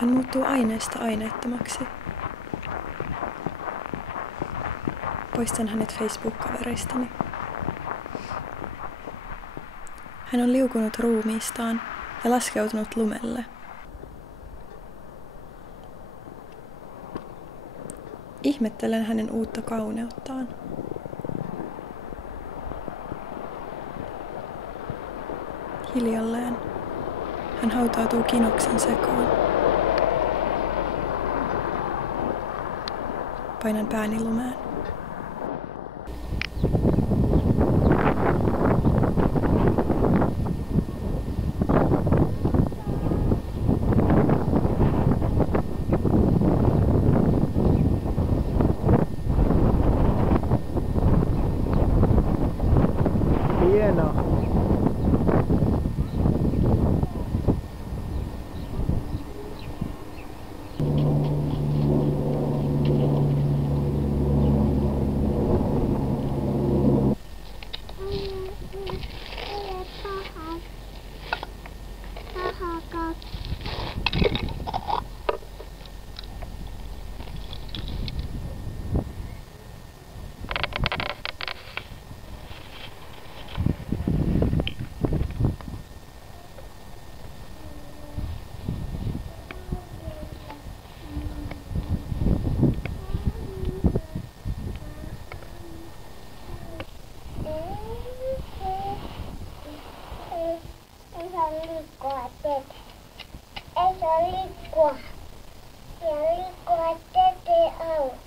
Hän muuttuu aineesta aineettomaksi. Poistan hänet Facebook-kavereistani. Hän on liukunut ruumiistaan ja laskeutunut lumelle. Ihmettelen hänen uutta kauneuttaan. Hiljalleen hän hautautuu kinoksen sekaan. Painan pääni lumeen. Hienoa. Ei saa liikkua tete. Ei saa liikkua. Ja liikkua tete auto.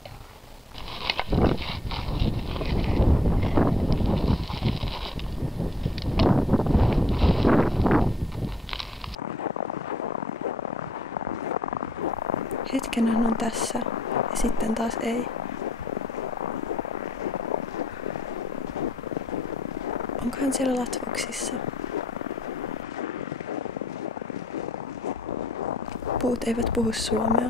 Hetken hän on tässä ja sitten taas ei. Onko hän siellä latvuksissa? Puut eivät puhu suomea.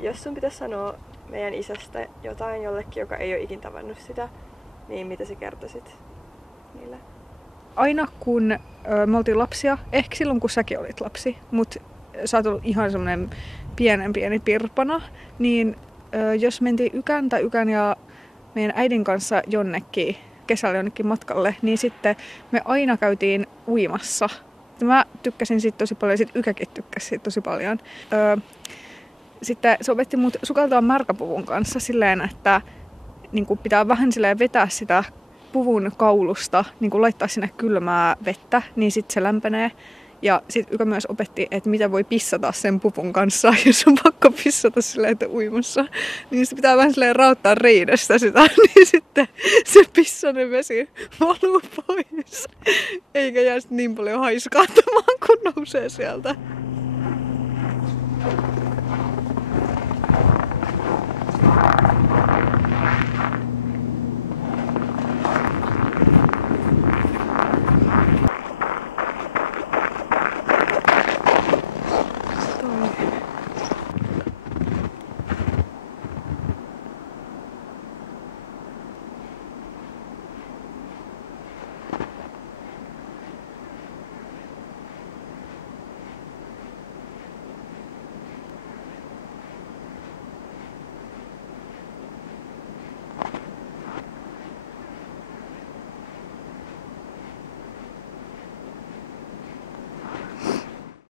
Jos sun pitäisi sanoa meidän isästä jotain jollekin, joka ei ole ikin tavannut sitä, niin mitä sä kertoisit niille? Aina kun me oltiin lapsia, ehkä silloin kun säkin olit lapsi, mutta sä oot ollut ihan semmoinen pieni pirpana, niin jos mentiin ykän ja meidän äidin kanssa kesällä jonnekin matkalle, niin sitten me aina käytiin uimassa. Mä tykkäsin siitä tosi paljon ja sit Ykäkin tykkäsi siitä tosi paljon. Sitten se opetti mut sukeltaa märkäpuvun kanssa silleen, että niin pitää vähän silleen vetää sitä puvun kaulusta, niin laittaa sinne kylmää vettä, niin sitten se lämpenee. Ja sitten Ykä myös opetti, että mitä voi pissata sen puvun kanssa, jos on pakko pissata silleen, että uimassa. Niin se pitää vähän silleen rauttaa reidestä sitä, niin sitten se pissainen vesi valuu pois. Eikä jää niin paljon haiskahtamaan, kun nousee sieltä.